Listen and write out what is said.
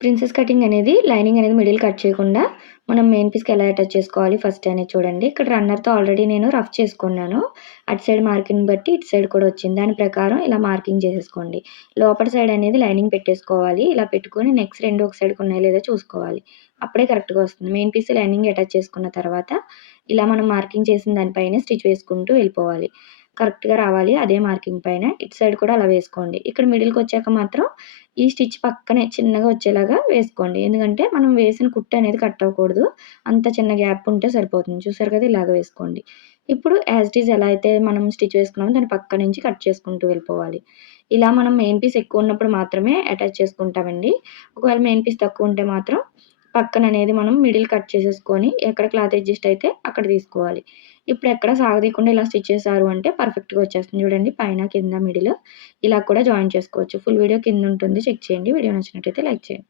Princess cutting అనేది lining అనేది middle cut చేయకుండా మనం మెయిన్ పీస్‌కి ఎలా అటాచ్ చేసుకోవాలి ఫస్ట్ అనేది చూడండి. ఇక్కడ రన్నర్‌తో ఆల్రెడీ నేను రఫ్ చేసుకున్నాను. అటు సైడ్ మార్కింగ్ బట్టి ఇటు సైడ్ కూడా వచ్చింది. దాని ప్రకారం ఇలా మార్కింగ్ చేసేసుకోండి. లోపల సైడ్ అనేది లైనింగ్ పెట్టేసుకోవాలి. ఇలా పెట్టుకొని నెక్స్ 2 ఒక సైడ్‌కి ఉన్నాయో లేదో చూసుకోవాలి. అప్పుడే కరెక్ట్‌గా వస్తుంది. మెయిన్ పీస్ లైనింగ్ అటాచ్ చేసుకున్న తర్వాత ఇలా మనం మార్కింగ్ చేసిన దాని పైనే స్టిచ్ వేసుకుంటూ వెళ్ళిపోవాలి. కరెక్ట్‌గా రావాలి. అదే మార్కింగ్ పైన ఇటు సైడ్ కూడా అలా వేసుకోండి. ఇక్కడ మిడిల్‌కొచ్చాక మాత్రం ఈ స్టిచ్ పక్కనే చిన్నగా వచ్చేలాగా వేసుకోండి. ఎందుకంటే మనం వేసిన కుట్టు అనేది కట్ అవ్వకూడదు. అంత చిన్న గ్యాప్ ఉంటే సరిపోతుంది. చూసారు కదా! ఇలాగ వేసుకోండి. ఇప్పుడు యాజ్ ఇట్ ఈజ్ ఎలా అయితే మనం స్టిచ్ వేసుకున్నామో దాని పక్క నుంచి కట్ చేసుకుంటూ వెళ్ళిపోవాలి. ఇలా మనం మెయిన్ పీస్ ఎక్కువ ఉన్నప్పుడు మాత్రమే అటాచ్ చేసుకుంటామండి. ఒకవేళ మెయిన్ పీస్ తక్కువ ఉంటే మాత్రం పక్కననేది మనం మిడిల్ కట్ చేసేసుకొని ఎక్కడ క్లాత్ అడ్జస్ట్ అయితే అక్కడ తీసుకోవాలి. ఇప్పుడెక్కడ సాగదీయకుండా ఇలా స్టిచ్ చేశారు అంటే పర్ఫెక్ట్‌గా వచ్చేస్తుంది. చూడండి పైన, కింద, మిడిల్ ఇలా కూడా జాయిన్ చేసుకోవచ్చు. ఫుల్ వీడియో కిందుంటుంది చెక్ చేయండి. వీడియో నచ్చినట్టయితే లైక్ చేయండి.